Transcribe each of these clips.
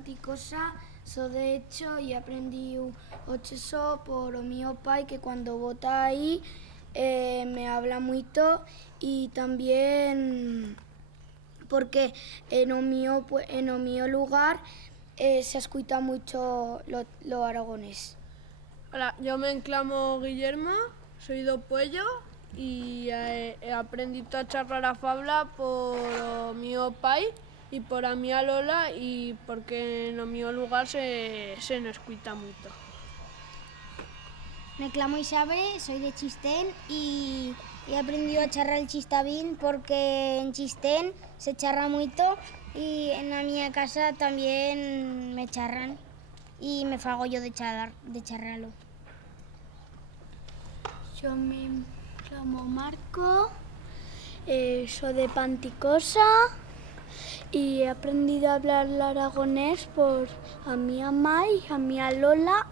Panticosa, so de hecho e aprendi eso por o mío pai que cando bota aí me habla moito e tamén porque no mío lugar se escuita moito lo aragonés. Hola, yo me enclamo Guillermo, soy do Puello y he aprendido a charlar a fabla por o mío pai y por a mía Lola y porque no mío lugar se nos escuita moito. Me clamo Isabel, soy de Chistén y he aprendido a charrar el chistavín porque en Chistén se charra moito y en la mía casa también me charran y me fago yo de charralo. Yo me llamo Marco, soy de Panticosa y he aprendido a hablar el aragonés por a mi mamá y a mi Lola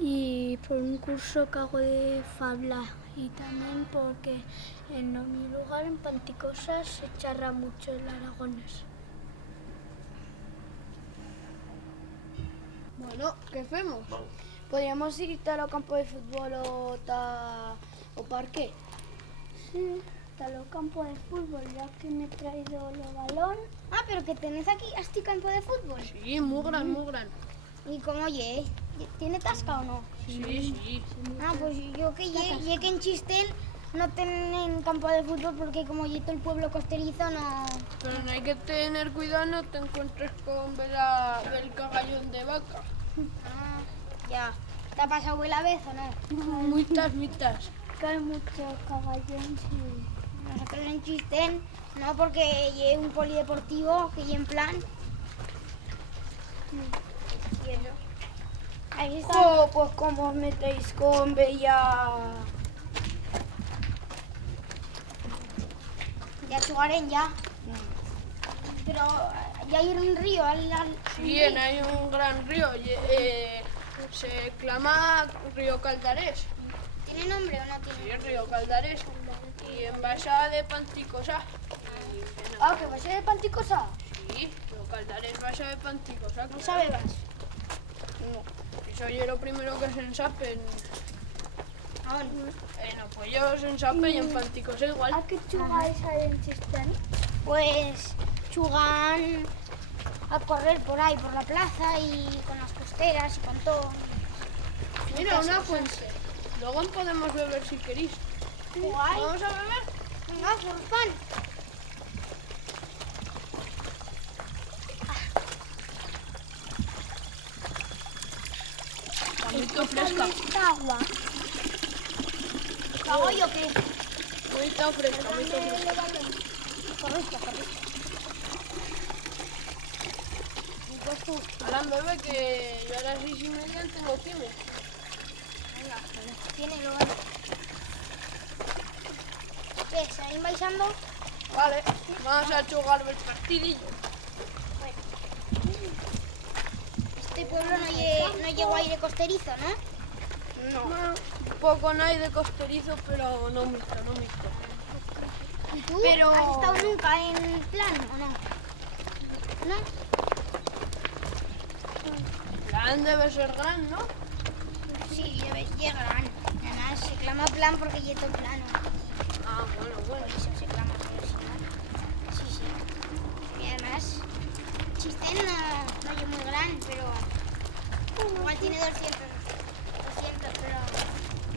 y por un curso que hago de fabla y también porque en mi lugar, en Panticosa, se charra mucho el aragonés. Bueno, ¿qué hacemos? Podríamos ir ao campo de fútbol o parque? Sí, está el campo de fútbol, ya que me he traído el balón. Ah, pero que tenés aquí este campo de fútbol. Sí, muy gran, muy gran. ¿Y cómo ye? ¿Tiene tasca o no? Sí. Ah, pues yo que ye que en Chistén no tienen campo de fútbol porque como ye todo el pueblo costerizo no... Pero no hay que tener cuidado, no te encuentres con el cagallón de vaca. Ah, ya. ¿Te ha pasado la vez o no? Muitas. Que hay mucho caballón, sí. Nosotros en Chistén no, porque ye un polideportivo que ye en plan... Y eso. Ahí está. Pues como os metéis con Bella... Ya jugarán ya. Pero ya hay un río Sí, hay un gran río, se clama Río Caldarés. ¿Tiene nombre o no Sí, tiene? Río Caldarés. Y en Baixa de Panticosa. Ah, que va a ser de Panticosa. Sí, Río Caldarés, Baixa de Panticosa. ¿No sabes más? Eso es lo primero que se ensapen. Ah, No, pues yo se ensapen y en Panticosa igual. ¿A qué jugáis ahí en Chistén? pues chugan a correr por ahí, por la plaza y con las costeras y con todo. Mira, una fuente. Luego podemos beber si queréis. Guay. ¿Vamos a beber? Venga, hacemos pan. Está muy fresca. ¿Esta agua? ¿Cago yo qué? Muy fresca. Correcto. Y pues tú, Ahora bebe que yo a las 6:30 tengo cine. venga, tiene lo bueno. ¿Qué? ¿Seguís bailando? Vale, vamos a jugar el partidillo. Este pueblo no llegó aire costerizo, ¿no? No, poco no hay de costerizo, pero no mucho. ¿Y tú? Pero- ¿Has estado nunca en plan o no? ¿No? Plan debe ser gran, ¿no? Sí, llegarán. Además se clama plan porque ya todo plano. Ah, bueno. Por eso se clama, pero si no. Sí. Y además, Chistén no es muy grande, pero igual tiene 200, pero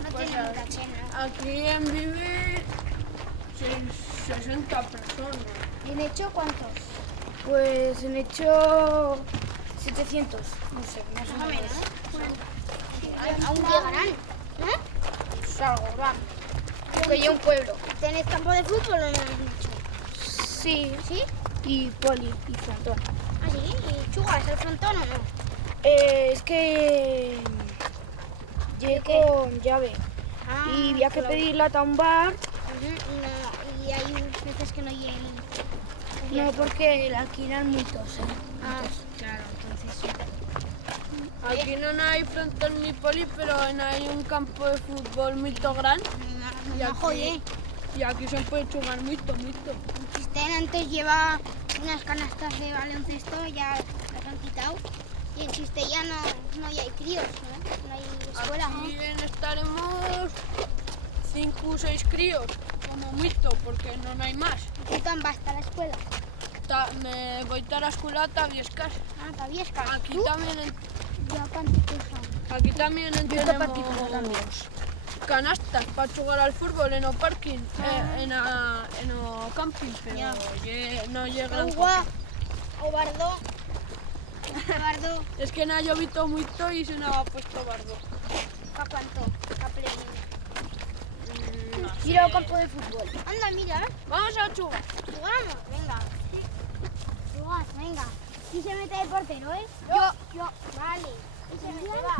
no Pues tiene mucha chen, ¿no? Aquí en vive 60 personas. ¿Y en hecho cuántos? Pues han hecho 700, no sé, más Más o o menos. menos. Aún llegarán, ¿no? Es algo grande. Que ya un pueblo. ¿Tenéis campo de fútbol o no lo habéis dicho? Sí, ¿Sí? y poli y frontón. ¿Ah, sí? ¿Y chugas el frontón o no? Es que llegué con llave Ah, y había que pero- pedirla a un bar. Y hay veces que no lleguen. No, porque la alquilan muchos, Ah, claro, entonces sí. Aquí no hay frontón ni poli, pero hay un campo de fútbol muy grande. Me jode. Y aquí se puede jugar mucho. Chistén antes lleva unas canastas de baloncesto, ya lo han quitado. Y en Chistella no hay críos, ¿no? No hay escuela, ¿no? Aquí estaremos 5 o 6 críos, como mucho, porque no hay más. ¿Tú tan vas a la escuela? Me voy a la escuela a Viescas. Ah, Taviescas. Aquí ¿Tú? también, Yo a Panticosa. aquí también tenemos también. canastas para jugar al fútbol en el parking, en el camping, pero Ya. no llegan. Agua, o bardo. Bardo, Es que no ha llovido mucho y se nos ha puesto bardo. ¿para cuánto? ¿Para pleno? No sé. Mira el campo de fútbol. Anda, mira, Vamos a jugar. jugamos, venga. Jugad, venga. ¿Quién se mete de portero, Yo. Vale. ¿Quién se mete? Va.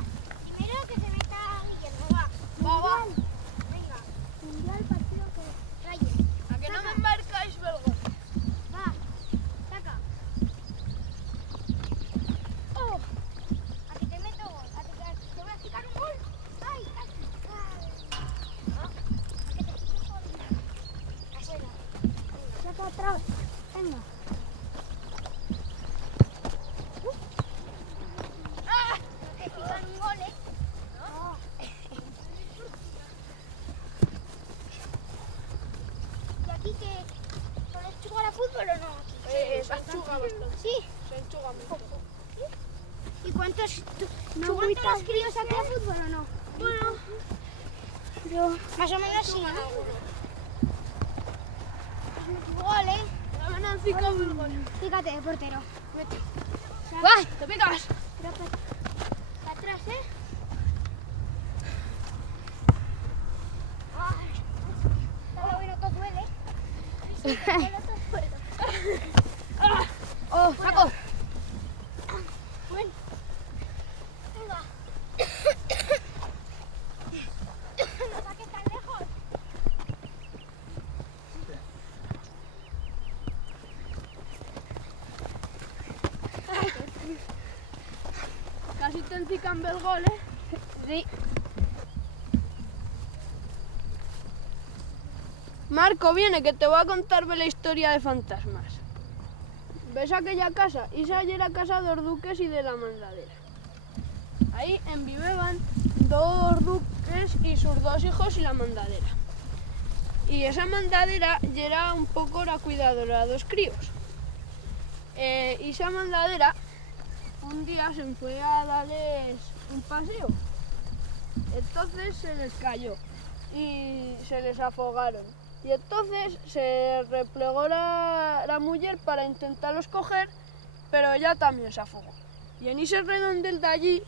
Primero que se meta Guillermo, va. Va. Venga. Mundial partido que rayo. A que no me embarcáis, belgo. Va. Saca. Oh. A que te meto gol. A que te voy a picar un gol. Ay, casi. ¿No? A que te pique un gol. Afuera. Saca atrás. Venga. No te pican un gol, No. ¿Y aquí qué? ¿Podés jugar a fútbol o no? Se enchuga bastante. Sí. Se enchuga mucho. ¿Y cuántos los críos aquí a fútbol o no? Bueno, Yo más o menos sí, ¿no? Gol, La van a picar el gol. Fíjate, de portero. Vete. ¡Va! ¡Te picas! Pero para atrás, Ay. Está bueno, todo duele. Sí, todo duele. ¡Oh, saco! Bueno. Venga. No saques tan lejos. Casi te encican el gol, sí. Marco, viene, que te voy a contar la historia de fantasmas. ¿Ves aquella casa? Esa era casa de los duques y de la mandadera. Ahí vivían 2 duques y sus 2 hijos y la mandadera. Y esa mandadera ya era un poco la cuidadora de los críos. Y esa mandadera un día se fue a darles un paseo. Entonces se les cayó y se les afogaron. Y entonces se replegó la mujer para intentarlos coger, pero ella también se afogó. Y en ese redondel de allí,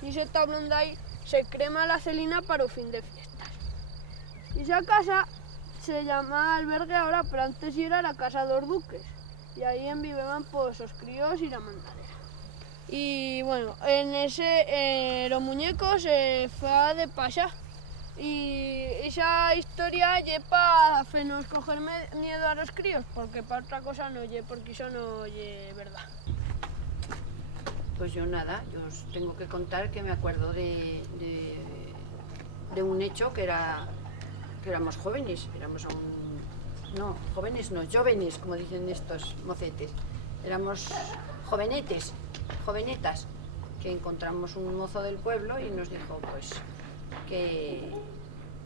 en ese tablón de ahí, se crema la celina para un fin de fiestas. Y esa casa se llama albergue ahora, pero antes era la casa de los duques. Y ahí vivían pues los críos y la mandadera. Y bueno, en los muñecos se fue de pasar. Y esa historia es para hacernos coger miedo a los críos, porque para otra cosa no oye, porque eso no oye verdad. Pues yo nada, yo os tengo que contar que me acuerdo de un hecho que éramos jóvenes, jóvenes, como dicen estos mocetes. Éramos jovenetas, que encontramos un mozo del pueblo y nos dijo pues que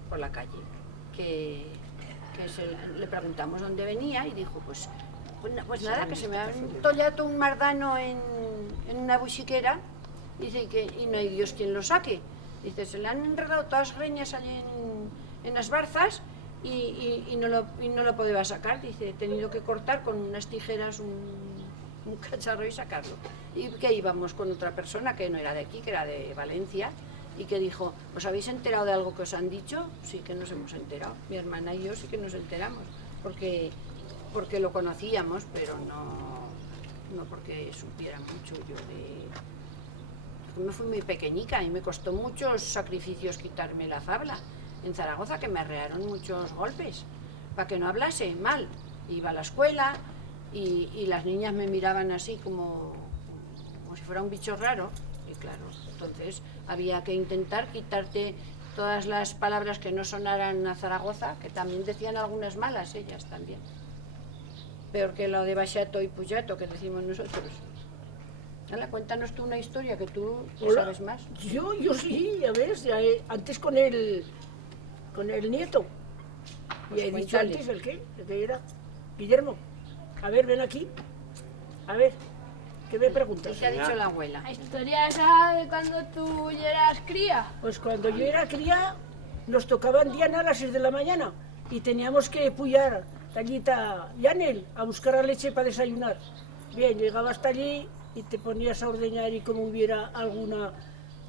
por la calle, le preguntamos dónde venía y dijo pues nada, que se me ha tollado un mardano en una buxiquera, dice, y no hay Dios quien lo saque. Dice, se le han enredado todas las greñas allí en las barzas y no lo podía sacar. Dice, he tenido que cortar con unas tijeras un cacharro y sacarlo. Y que íbamos con otra persona que no era de aquí, que era de Valencia, y que dijo, ¿os habéis enterado de algo que os han dicho? Sí que nos hemos enterado. Mi hermana y yo sí que nos enteramos, porque lo conocíamos, pero no porque supiera mucho yo me fui muy pequeñica y me costó muchos sacrificios quitarme la fabla. En Zaragoza, que me arrearon muchos golpes para que no hablase mal. Iba a la escuela y las niñas me miraban así como si fuera un bicho raro. Y claro, entonces había que intentar quitarte todas las palabras que no sonaran a Zaragoza, que también decían algunas malas ellas también. Peor que lo de baixato y pujato que decimos nosotros. Hala, cuéntanos tú una historia que tú Hola. sabes más. Yo sí, ya ves, antes con el nieto. Pues Y he dicho cuéntale. antes el que era Guillermo. A ver, ven aquí. A ver, ¿qué me ¿Qué preguntas? te ha dicho la abuela? La historia esa de cuando tú ya eras cría. Pues cuando yo era cría, nos tocaban Diana a las 6 de la mañana y teníamos que puyar Tallita Yanel a buscar la leche para desayunar. Bien, llegaba hasta allí y te ponías a ordeñar y como hubiera alguna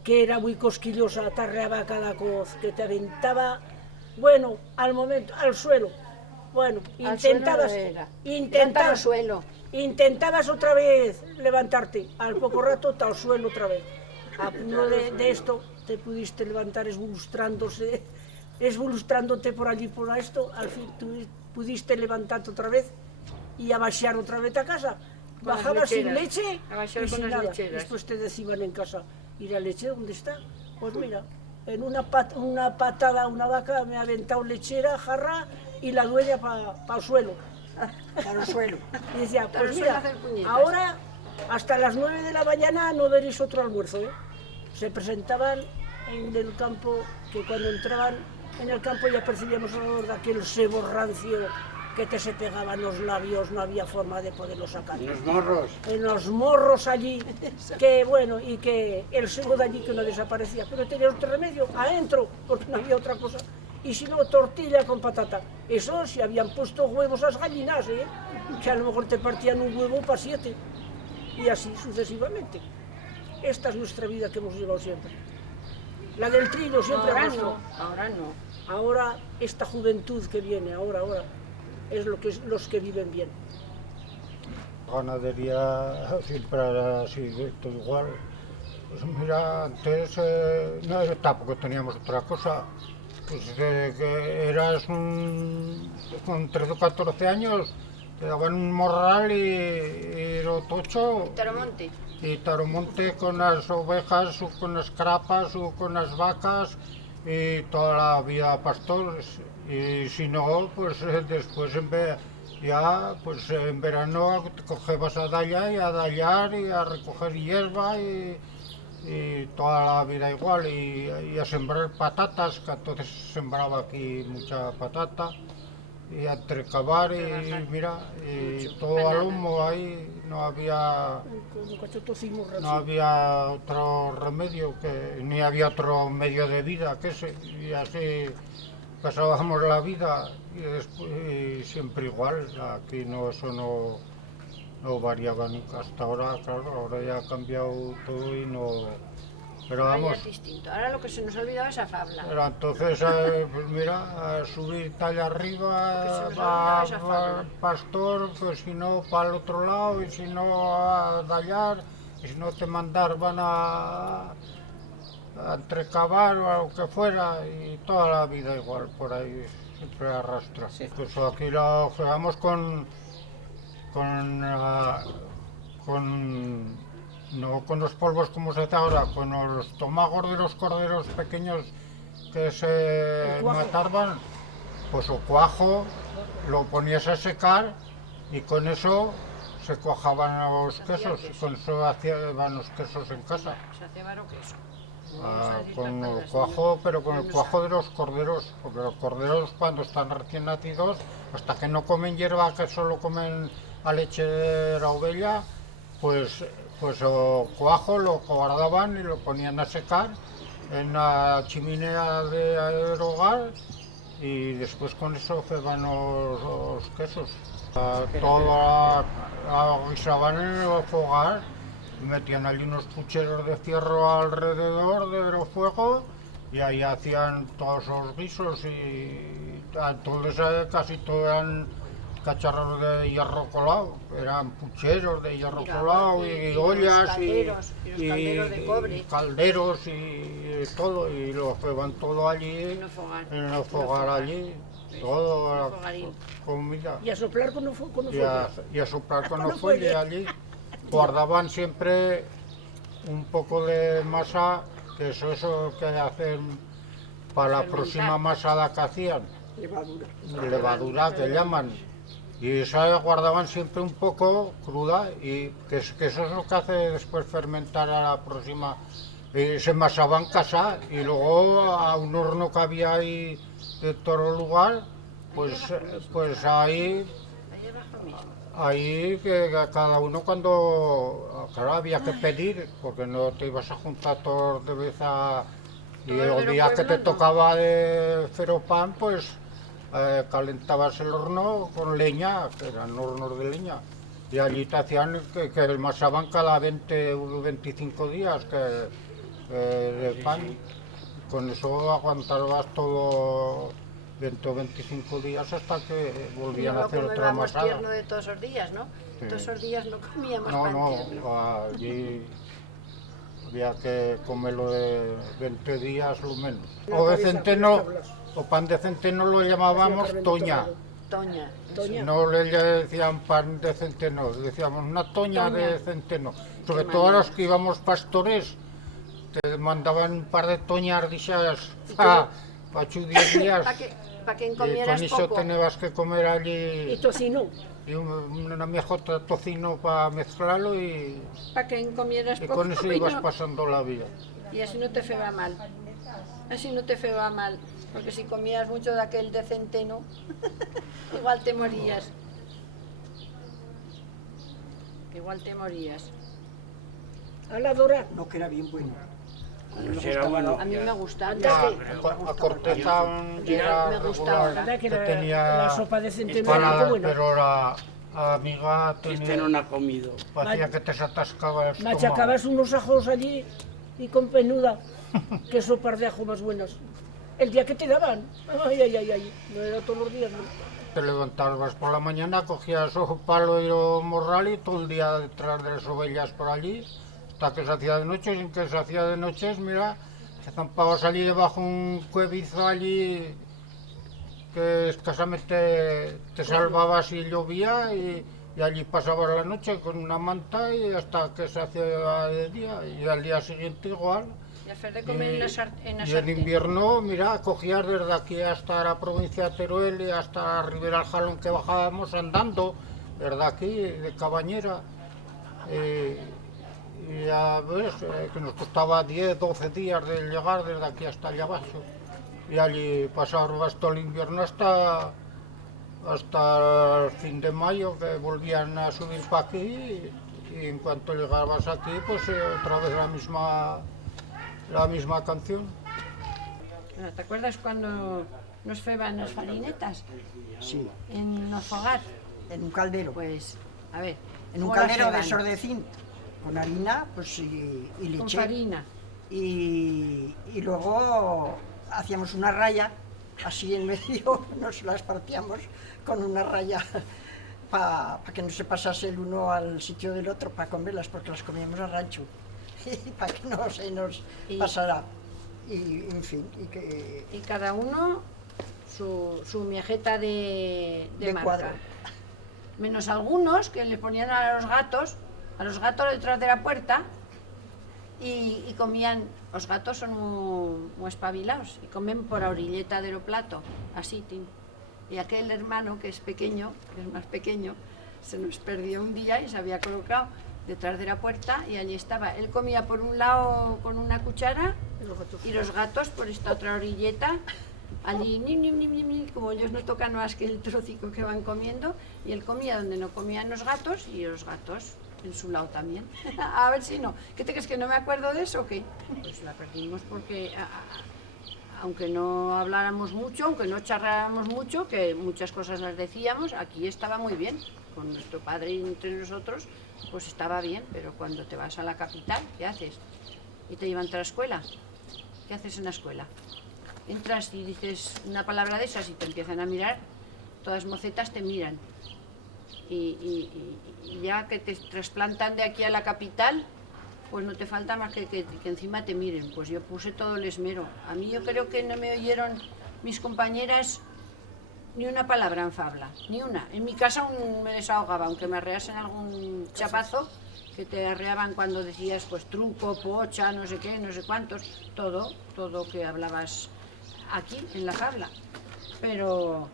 que era muy cosquillosa, tarreaba cada coz, que te aventaba, bueno, al momento, al suelo. Bueno, Al suelo intentabas, no era. Levanta al intentabas, suelo. intentabas otra vez levantarte, al poco rato te al suelo otra vez. A uno de esto te pudiste levantar esvolustrándote por allí por esto, al fin tú pudiste levantarte otra vez y a baixar otra vez a casa. Con las Bajabas sin lecheras. leche A baixar y con sin las nada. lecheras. Después te decían en casa, ¿y la leche dónde está? Pues mira, en una patada una vaca me ha aventado lechera, jarra y la dueña para el suelo. Para el suelo. Y decía, Para el pues suelo mira, hacer puñetas. ahora hasta las 9 de la mañana no veréis otro almuerzo, ¿eh? Se presentaban en el campo, que cuando entraban en el campo ya percibíamos el olor de aquel sebo rancio que te se pegaban los labios, no había forma de poderlo sacar. Los morros. En los morros allí, que bueno, y que el sebo de allí que no desaparecía, pero tenía otro remedio, adentro, porque no había otra cosa. Y si no, tortilla con patata. Eso si habían puesto huevos a las gallinas, ¿eh? Que a lo mejor te partían un huevo para 7. Y así sucesivamente. Esta es nuestra vida que hemos llevado siempre. La del trino siempre Ahora arrastró. no, ahora no. Ahora esta juventud que viene, ahora, es los que viven bien. Ganadería siempre era así, todo igual. Pues mira, antes no era tampoco teníamos otra cosa. Pues de que eras con 13 o 14 años, te daban un morral y lo tocho. Taromonte. Y Taromonte con las ovejas, o con las crapas, o con las vacas, y toda la vida pastores. Y si no, pues después en verano te cogías a dallar y a recoger hierba y toda la vida igual y a sembrar patatas, que entonces sembraba aquí mucha patata y a entrecavar y mira, y todo a lomo ahí, no había otro remedio, ni había otro medio de vida que ese, y así pasábamos la vida y después siempre igual, aquí eso no variaba nunca, hasta ahora, claro, ahora ya ha cambiado todo y no... Pero Ahora ya vamos, es distinto. Ahora lo que se nos ha olvidado es a Fabla. pero entonces, pues mira, a subir talla arriba, Lo que se nos ha olvidado es a Fabla. pastor, pues si no para el otro lado, y si no a dallar, y si no te mandaban a entrecavar o a lo que fuera, y toda la vida igual, por ahí siempre arrastra. Incluso aquí lo jugamos no con los polvos como se hace ahora, con los tomagos de los corderos pequeños que se mataban, pues o cuajo, lo ponías a secar y con eso se cuajaban los quesos, con eso hacían los quesos en casa. Se hace varo queso. Con el cuajo, pero con el cuajo de los corderos, porque los corderos cuando están recién nacidos, hasta que no comen hierba, que solo comen a leche de la ovella, pues el cuajo lo guardaban y lo ponían a secar en la chimenea del hogar y después con eso hacían los quesos. Todo guisaban en el hogar. Metían allí unos pucheros de fierro alrededor del fuego y ahí hacían todos los guisos y entonces casi todo eran cacharros de hierro colado, eran pucheros de hierro colado y ollas y los calderos de cobre. y calderos y todo, y lo llevan todo allí en el fogar allí, todo comida. Y a soplar con Y a soplar con los fuelle allí. Guardaban siempre un poco de masa, que eso que hacen para la próxima masada que hacían. Levadura que llaman. y esa guardaban siempre un poco cruda, y que eso es lo que hace después fermentar a la próxima. Se masaban en casa y luego a un horno que había ahí de todo lugar, pues ahí que cada uno claro, había que pedir, porque no te ibas a juntar todos de vez y el día que te tocaba de feropan, pues calentabas el horno con leña, que eran hornos de leña, y allí te hacían que masaban cada 20 o 25 días de pan. Con eso aguantabas todo 20 o 25 días hasta que volvían a hacer otra masada. Tierno de todos los días, ¿no? Sí. Todos esos días no comíamos pan No, tierno. allí había que comerlo de 20 días lo menos. La O de cabeza, centeno, con las tablas. o pan de centeno lo llamábamos Hacía toña. Toña. Toña. No le decían pan de centeno, decíamos una toña de centeno. Sobre todo los que íbamos pastores, te mandaban un par de toñas disas para 10 días. Para que Y comieras con eso poco. tenías que comer Y allí tocino. y una mijota de tocino para mezclarlo y Para que comieras poco. con eso y ibas no- pasando la vida. Y así no te feba mal. Así no te feba mal. Porque si comías mucho de aquel de centeno, igual te morías. Igual te morías. A la Dora. No, que era bien bueno. A mí me gustaba. A corteza era Me gustaba. regular, ¿Verdad que que la- tenía la sopa de centeno para- era muy buena? pero la amiga Este no ha comido. hacía que te se atascaba el estómago. Machacabas unos ajos allí y con penuda. Qué sopas de ajo más buenas. El día que te daban. Ay, ay, ay, ay. No era todos los días, no. Te levantabas por la mañana, cogías un palo y un morral y todo el día detrás de las ovejas por allí, hasta que se hacía de noche. Sin que se hacía de noche, mira, te zampabas allí debajo un cuevizo allí que escasamente te salvabas si llovía y allí pasabas la noche con una manta y hasta que se hacía de día y al día siguiente igual. Y hacer de comer en la Y en sartén. invierno, mira, cogías desde aquí hasta la provincia de Teruel y hasta Ribera del Jalón, que bajábamos andando, desde aquí, de Cabañera. Y ya ves, que nos costaba 10, 12 días de llegar desde aquí hasta allá abajo. Y allí pasábamos todo el invierno hasta el fin de mayo, que volvían a subir para aquí. Y en cuanto llegabas aquí, pues otra vez la misma canción. ¿Te acuerdas cuando nos feban las farinetas Sí, en los fogar? en un caldero. Pues, a ver. En un ¿cómo las caldero de feban? sordecín, con harina pues, y leche. Con farina. Y luego hacíamos una raya, así en medio, nos las partíamos con una raya para que no se pasase el uno al sitio del otro para comerlas, porque las comíamos a rancho, para que no se nos Y- pasara. Y en fin, Y cada uno su miejeta de De marca. cuadro. Menos algunos que le ponían a los gatos detrás de la puerta y comían. Los gatos son muy espabilados y comen por la orilleta del plato, así, tin. Y aquel hermano que es pequeño, que es más pequeño, se nos perdió un día y se había colocado detrás de la puerta y allí estaba. Él comía por un lado con una cuchara y los gatos por esta otra orilleta, allí, nim, nim, nim, nim, nim, como ellos no tocan más que el trocico que van comiendo, y él comía donde no comían los gatos y los gatos en su lado también. A ver si no. ¿Qué te crees que no me acuerdo de eso o qué? Pues la perdimos porque aunque no habláramos mucho, aunque no charláramos mucho, que muchas cosas las decíamos, aquí estaba muy bien, con nuestro padre y entre nosotros, pues estaba bien, pero cuando te vas a la capital, ¿qué haces? Y te llevan a la escuela. ¿Qué haces en la escuela? Entras y dices una palabra de esas y te empiezan a mirar, todas mocetas te miran. Y ya que te trasplantan de aquí a la capital, pues no te falta más que encima te miren. Pues yo puse todo el esmero. A mí yo creo que no me oyeron mis compañeras ni una palabra en fabla, ni una. En mi casa me desahogaba, aunque me arreasen algún chapazo, que te arreaban cuando decías pues truco, pocha, no sé qué, no sé cuántos, todo que hablabas aquí en la fabla. Pero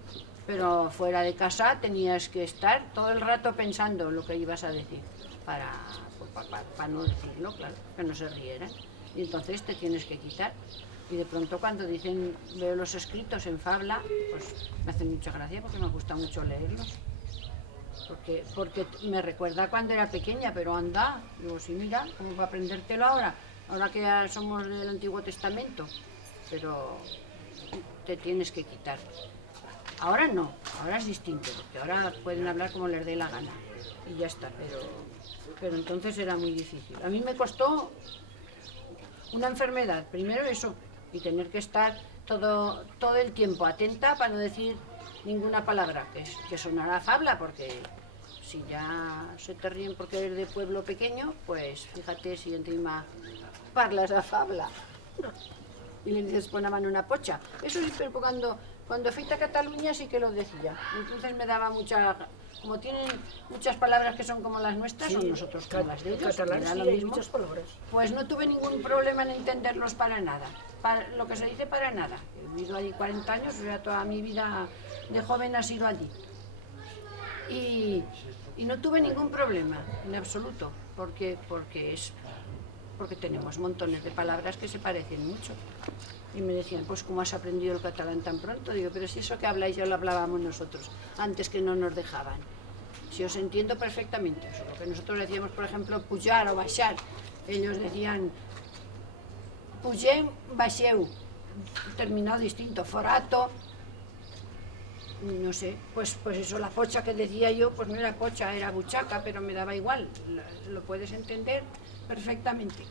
Pero fuera de casa tenías que estar todo el rato pensando lo que ibas a decir, para no decirlo, claro, que no se rieran. Y entonces te tienes que quitar. Y de pronto cuando veo los escritos en Fabla, pues me hacen mucha gracia porque me gusta mucho leerlos. Porque me recuerda cuando era pequeña, pero anda, digo, sí, mira, ¿cómo va a aprendértelo ahora? Ahora que ya somos del Antiguo Testamento, pero te tienes que quitar. Ahora no, ahora es distinto, porque ahora pueden hablar como les dé la gana y ya está, pero entonces era muy difícil. A mí me costó una enfermedad, primero eso, y tener que estar todo el tiempo atenta para no decir ninguna palabra que sonara Fabla, porque si ya se te ríen porque eres de pueblo pequeño, pues fíjate si encima parlas a Fabla y le dices ponaban una pocha. Eso sí, pero cuando fui a Cataluña sí que lo decía. Entonces me daba como tienen muchas palabras que son como las nuestras, son nosotros como las de ellos, catalán, me da sí, lo hay mismo. muchas palabras. Pues no tuve ningún problema en entenderlos para nada. Lo que se dice para nada. He vivido allí 40 años, o sea, toda mi vida de joven ha sido allí. Y no tuve ningún problema, en absoluto, porque tenemos montones de palabras que se parecen mucho. Y me decían, pues ¿cómo has aprendido el catalán tan pronto? Digo, pero si eso que habláis ya lo hablábamos nosotros, antes que no nos dejaban. Si os entiendo perfectamente, eso, lo que nosotros decíamos, por ejemplo, pujar o baixar, ellos decían pugem, baixeu, terminado distinto, forato, no sé, pues eso, la pocha que decía yo, pues no era pocha, era buchaca, pero me daba igual, lo puedes entender perfectamente,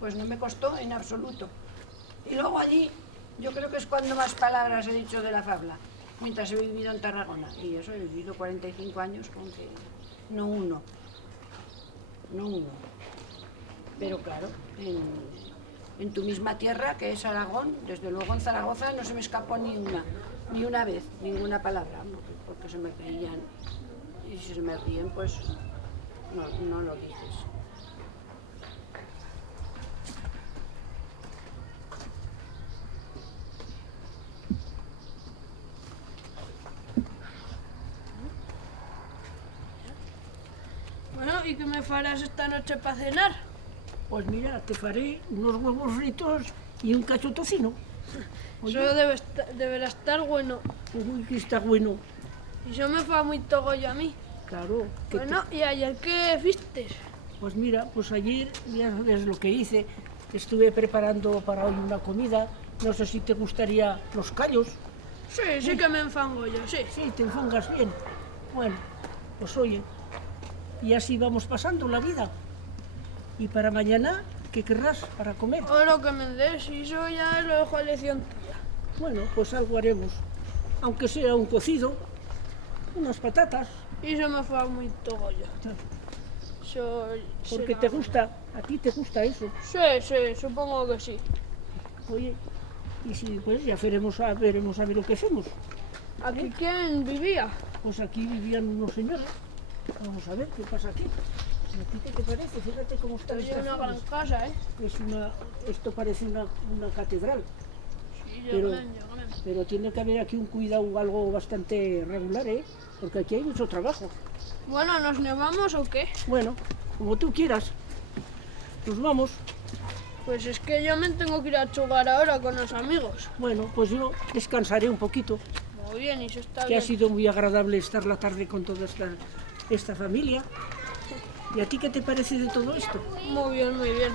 pues no me costó en absoluto. Y luego allí, yo creo que es cuando más palabras he dicho de la Fabla, mientras he vivido en Tarragona, y eso he vivido 45 años con que no uno, pero claro, en tu misma tierra, que es Aragón, desde luego en Zaragoza no se me escapó ni una vez, ninguna palabra, porque se me reían, y si se me ríen, pues no lo dices. Bueno, ¿y qué me farás esta noche para cenar? Pues mira, te faré unos huevos fritos y un cacho tocino. Oye, Eso deberá estar bueno. uy, que está bueno. Y eso me fa muy togollo a mí. Claro. Que Bueno, ¿y ayer qué fistes? Pues mira, pues ayer ya ves lo que hice. Estuve preparando para hoy una comida. No sé si te gustaría los callos. Sí que me enfango yo, sí. Sí, te enfongas bien. Bueno, pues oye, y así vamos pasando la vida. Y para mañana, ¿qué querrás para comer? O lo que me des, y eso ya lo dejo a elección tuya. Bueno, pues algo haremos. Aunque sea un cocido, unas patatas. Y eso me fa muy togollo. Eso Porque será te bueno. gusta, a ti te gusta eso. Sí, supongo que sí. Oye, y si pues ya veremos a ver lo que hacemos. ¿Aquí quién vivía? Pues aquí vivían unos señores. Vamos a ver qué pasa aquí. ¿A ti qué te parece? Fíjate cómo está Hay esta una zona. gran casa, ¿eh? Esto parece una catedral, Sí, Pero- gran. pero tiene que haber aquí un cuidado algo bastante regular, ¿eh? Porque aquí hay mucho trabajo. Bueno, ¿nos nevamos o qué? Bueno, como tú quieras. Nos vamos. Pues es que yo me tengo que ir a chugar ahora con los amigos. Bueno, pues yo descansaré un poquito, Muy bien, y eso está que bien. ha sido muy agradable estar la tarde con toda esta familia. ¿Y a ti qué te parece de todo esto? Muy bien, muy bien.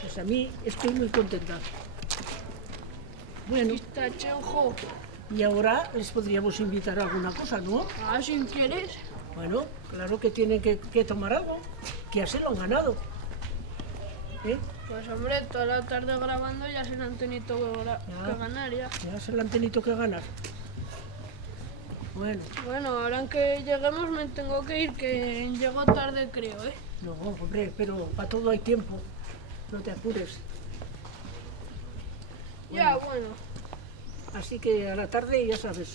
Pues a mí estoy muy contenta. Bueno, Está chenjo. y ahora les podríamos invitar a alguna cosa, ¿no? Ah, si quieres. Bueno, claro que tienen que tomar algo, que ya se lo han ganado. ¿Eh? Pues hombre, toda la tarde grabando ya se lo han tenido que ganar ya. Ya se lo han tenido que ganar. Bueno, Bueno, ahora en que lleguemos me tengo que ir, que llego tarde creo, ¿eh? no, hombre, pero para todo hay tiempo. No te apures. Ya, bueno. Así que a la tarde, ya sabes,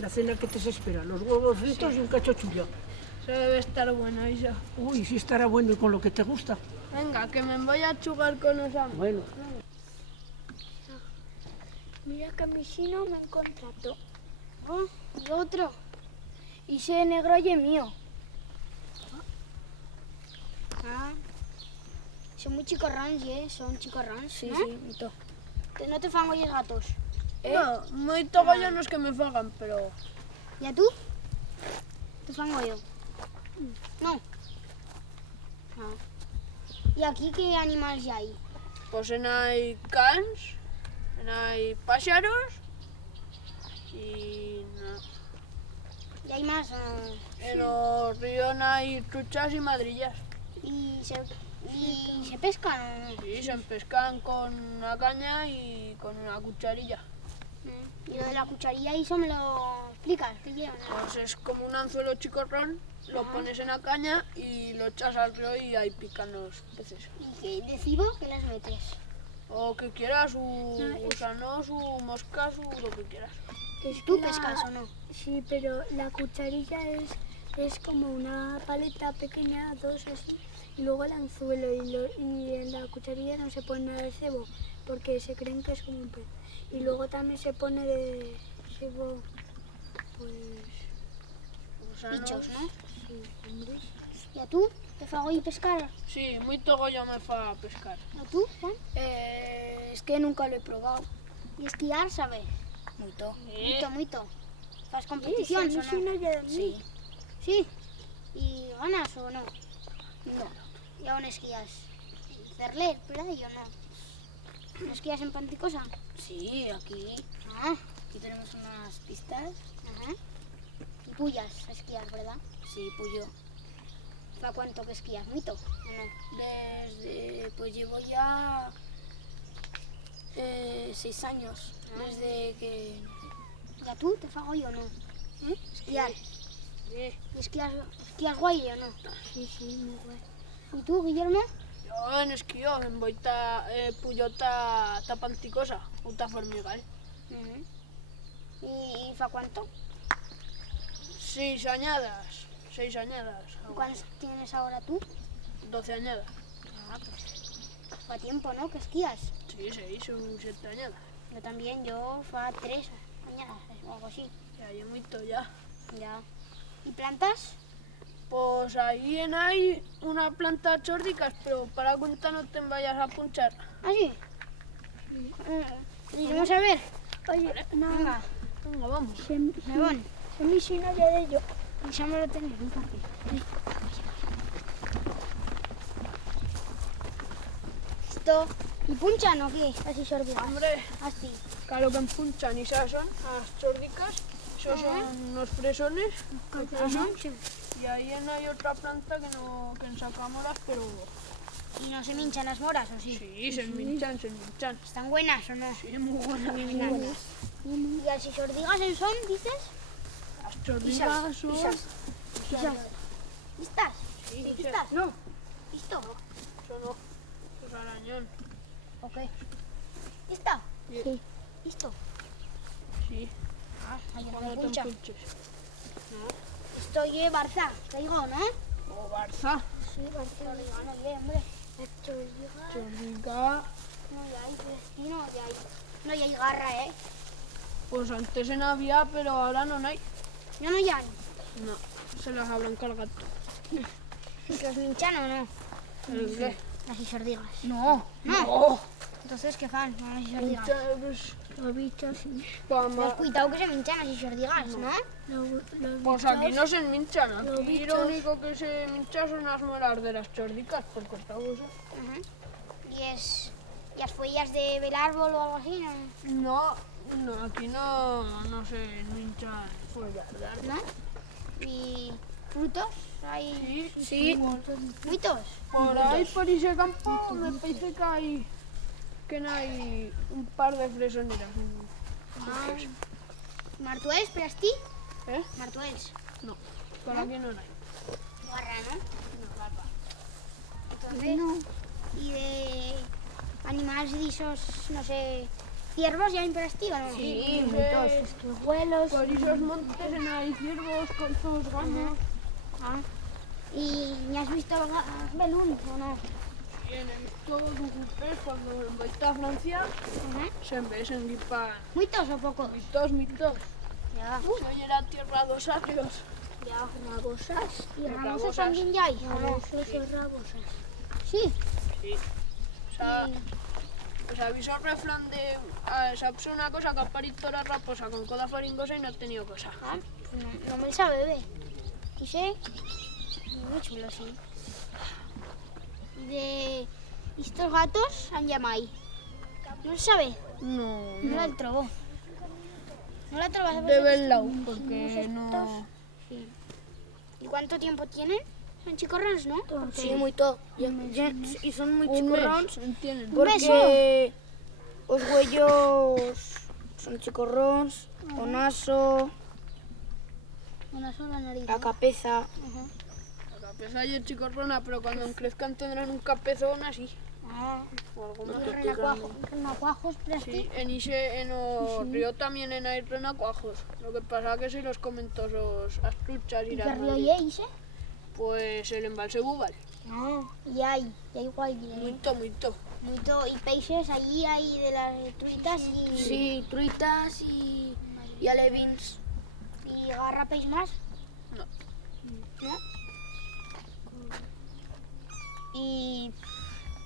la cena que te espera, los huevos fritos y un cacho chulla. Eso debe estar bueno, eso. Uy, sí estará bueno y con lo que te gusta. Venga, que me voy a chugar con los amigos. Bueno, Mira que a mi sí no me he encontrado. Oh, y otro. Y ese negro es mío. Ah. Son muy chicorrons, son chicorrons, Sí, ¿no? sí, mito. No te fan los gatos. No, muy togollo no es que me fagan, pero... ¿Y a tú? ¿Te fan yo? No. Ah. ¿Y aquí qué animales hay? Pues hay cans, hay pájaros y... ¿Y hay más? En los ríos hay truchas y madrillas. ¿Y se pescan o no? Sí, se pescan con una caña y con una cucharilla. Y lo de la cucharilla, ¿eso me lo explicas? ¿Qué lleva? Pues es como un anzuelo chicorrón, lo pones en la caña y lo echas al río y ahí pican los peces. ¿Y qué, de cibo qué les metes? O que quieras, gusanos, moscas, lo que quieras. ¿Tú pescas o no? Sí, pero la cucharilla es como una paleta pequeña, dos así, y luego el anzuelo, y en la cucharilla no se pone nada de cebo, porque se creen que es como un pez. Y luego también se pone de cebo, pues... Gusanos. Bichos, ¿no? Sí, hombres. ¿Y a tú? ¿Te fago y pescar? Sí, muy togollo me fa pescar. ¿Y a tú, Juan? Es que nunca lo he probado. ¿Y esquiar, sabes? Mucho. Muito. ¿Fas competiciones o no? Sí. ¿Sí? ¿Y ganas o no? No. ¿Y aún esquías? Cerler, ¿verdad? Yo no. ¿No esquías en Panticosa? Sí, aquí Ah, tenemos unas pistas. ajá. ¿Y puyas a esquiar, verdad? Sí, pues yo. ¿Para cuánto que esquías? ¿Mucho o no? Pues llevo ya 6 años. Desde que... ¿Y a tú? ¿Te fago yo o no? Esquiar. Sí. ¿Y esquías guay o no? Sí, muy guay. ¿Y tú, Guillermo? Yo en esquío, en boita puyota tapanticosa, uta formigal. ¿Y para cuánto? 6 añadas. ¿Y ¿Cuántos tienes ahora tú? 12 añadas. Ah, pues fa tiempo, ¿no? Que esquías. Sí, 6 o 7 añadas. Yo también, yo fa 3 añadas o algo así. Ya, yo mucho ya. Ya. ¿Y plantas? Pues ahí hay una planta chordicas, pero para cuenta no te vayas a punchar. ¿Ah, sí? Iremos a ver. Oye, no, Venga, Venga, vamos. me van. se me hicieron ya de ello. Ya me lo tenéis, un papel. Esto. ¿Y punchan o qué? Así sordigas. Hombre, Así. claro que punchan y esas son las chordicas. Esos son unos fresones. Y ahí hay otra planta que saca moras, pero ¿Y no se me hinchan las moras o sí? sí, se minchan. ¿Están buenas o no? Sí, muy buenas. ¿Y así sordigas en son, dices? Las chordicas son... ¿Listas? Sí, ¿Listas? No. ¿Listo? Eso no, eso es arañón. Ok. ¿Lista? Sí. ¿Listo? Sí, Ah, ahí no cuando me te puncha. empunches. Esto es Barça, te digo, ¿no? O Barça. Sí, Barça. No, oye, hombre. Chordica, No, ya hay destino, ya hay. No, ya hay garra, ¿eh? pues antes en había, pero ahora no hay. No, no, ya hay. No, se las habrán cargado. ¿Que os minchan o no? ¿El qué? Las isordigas. No. No, Entonces, ¿qué fan? No, las isordigas. Los bichos, sí. Ten cuidado que se minchan las isordigas, ¿no? Pues aquí no se minchan, Los aquí bichos. lo único que se mincha son las moras de las chordicas, porque otra cosa. Ajá. ¿Y las follas del árbol o algo así, no? No, aquí no se minchan follas de árbol. ¿No? ¿Y frutos? ¿Hay Sí, muchos? por ahí, por ese campo, me parece que hay un par de fresoneras. ¿Martuels, per esti? ¿Eh? Martuels. No, por aquí no hay. Guarra, ¿no? Entonces, ¿y de animales de esos, no sé, ciervos ya hay per esti o no? Sí, Esquivuelos. por esos montes hay ciervos, corzos, ganos. Ah. ¿Y ya has visto belún o no? He visto dugupes cuando voy a Francia, Ajá. se ven en guipa ¿Muchos o pocos? mitos. Ya, Soy era tierra dos arrios. ya, rabosas. ¿Y Rabosas. rabosas también ya hay? Rabosos o rabosas. Sí. Sí. ¿Sabéis el refrán de saps una cosa que ha parido la raposa con cola faringosa y no ha tenido cosa? Ah, pues no me sabe, bebé. Y sé, muy chulo, sí. De estos gatos han llamado. ¿No se sabe? No. No la trobo. No la trobo. De Bellau, porque no... Sí. ¿Y cuánto tiempo tienen? Son chicorrones, ¿no? Sí, muy todo. Y son muy Un mes, chicorrons ¿entienden? porque os huellos son chicorrons, o naso, Una sola nariz. la cabeza. La cabeza y el chicorrona, pero cuando crezcan tendrán un capezón así. Ah, O algo más. renacuajos, pero Sí, en el río también hay renacuajos. Lo que pasa es que se los comen todos los astruchas y ¿Y qué las río madres. hay, ese? Pues el embalse Bubal. No, y hay igual. Muito. Mucho, y peixes, allí hay de las truitas y... Sí, truitas y alevins. ¿Y garrapéis más? No. ¿No? ¿Y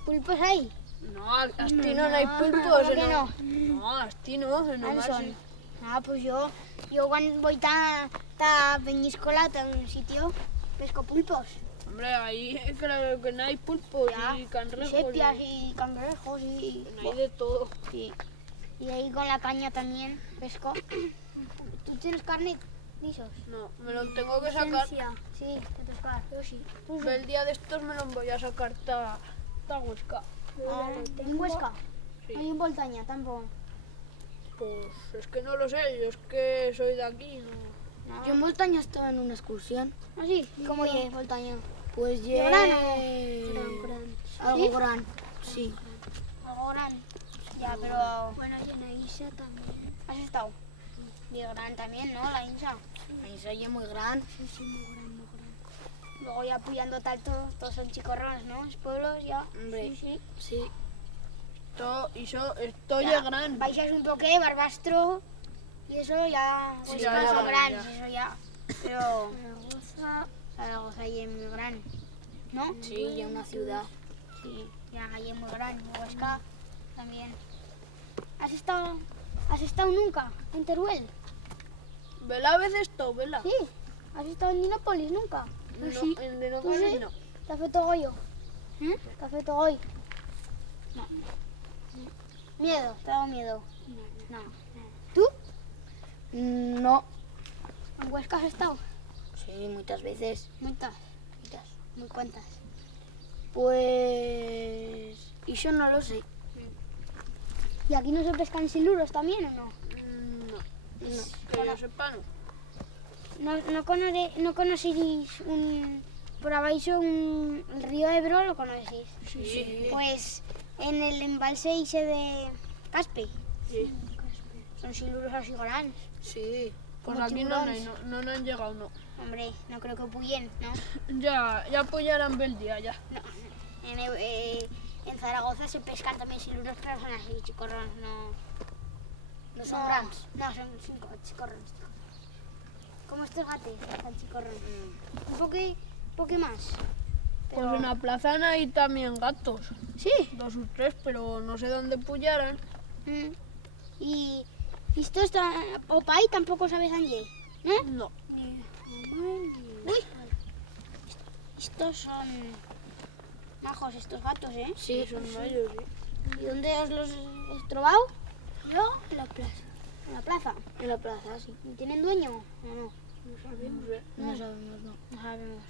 pulpos hay? No, asti no hay pulpos. ¿Por qué no? No, asti no, ¿Cuáles nomás son? sí. Ah, pues yo cuando voy a Peñíscola, a un sitio, pesco pulpos. Hombre, ahí creo que no hay pulpos Ya, y cangrejos. sepias y cangrejos y... No hay de todo. Sí. Y ahí con la caña también pesco. ¿Tú tienes carnet? ¿Lisos? No, me lo tengo que sacar. Sí, de pescar. Yo sí. El día de estos me lo voy a sacar ta Huesca. Ah, ¿en Huesca? Sí. ¿Hay en Voltaña tampoco? Pues es que no lo sé, yo es que soy de aquí, no. Yo en Montaña estaba en una excursión. ¿Ah, sí? ¿Cómo llegué Voltaña? Pues ¿De grano? algo gran. Sí. Algo grande. Ya, pero... Bueno, y en Aisa también. ¿Has estado? Y gran también, ¿no? La Insa. Ahí se oye muy gran. Sí, sí, muy gran, muy gran. Luego ya puyando tanto, todos son chicorrones, ¿no? Los pueblos ya... Hombre, Sí. sí. Esto Ya, ya es gran. Baixas un poqué, Barbastro... Y eso ya... Sí, Huesca ya, son ya, grandes, ya. eso ya. Pero... Zaragoza ahí es muy grande, ¿no? Sí, ya una ciudad. Sí, ya ahí es muy grande. Huesca también. ¿Has estado nunca en Teruel? Vela a veces todo, vela. Sí. ¿Has estado en Dinópolis nunca? No, en ¿Tú Dinópolis sí? no. ¿Te has feito goyo? ¿Te has feito hoy? No. ¿Miedo? ¿Te ha dado miedo? No. ¿Tú? No. ¿En Huesca has estado? Sí, muchas veces. Muchas. Muy cuantas. Pues... Y yo no lo sé. ¿Y aquí no se pescan siluros también o no? No. Que yo sepa, no. ¿No conocéis por abajo el río Ebro? ¿Lo conocéis? Sí. Pues en el embalse ese de Caspe. Sí. Son siluros así grandes. Sí. Pues Como aquí tiburones. no han llegado, no. Hombre, no creo que puyen, ¿no? Ya apoyarán el día, ya. No. En Zaragoza se pescan también siluros, pero son así, chicorrones, no son grandes. No, son chicorrones. Como estos gatos, son chicorrones. Un poco más. Pues en la plaza hay también gatos. Sí. 2 o 3, pero no sé dónde puyaran. Y estos, Opay tampoco sabes dónde, ¿no? No. Uy. Estos son majos, estos gatos, ¿eh? Sí, Son mayores, sí. ¿Y dónde os los he trobado? Yo, en la plaza. En la plaza. En la plaza, sí. ¿Y tienen dueño o no? No sé. No sabemos, no. No sabemos.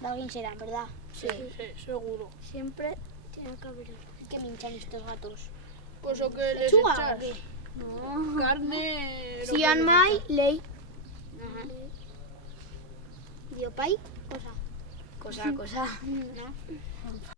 De alguien será, ¿verdad? Sí. Sí, seguro. Siempre tiene que haber. ¿Qué me hinchan estos gatos? Pues o que les ¿Lechuga echas o qué? carne... Si han mai, ley. Ajá. ¿Y Opay? Cosa. Cosa. ¿No?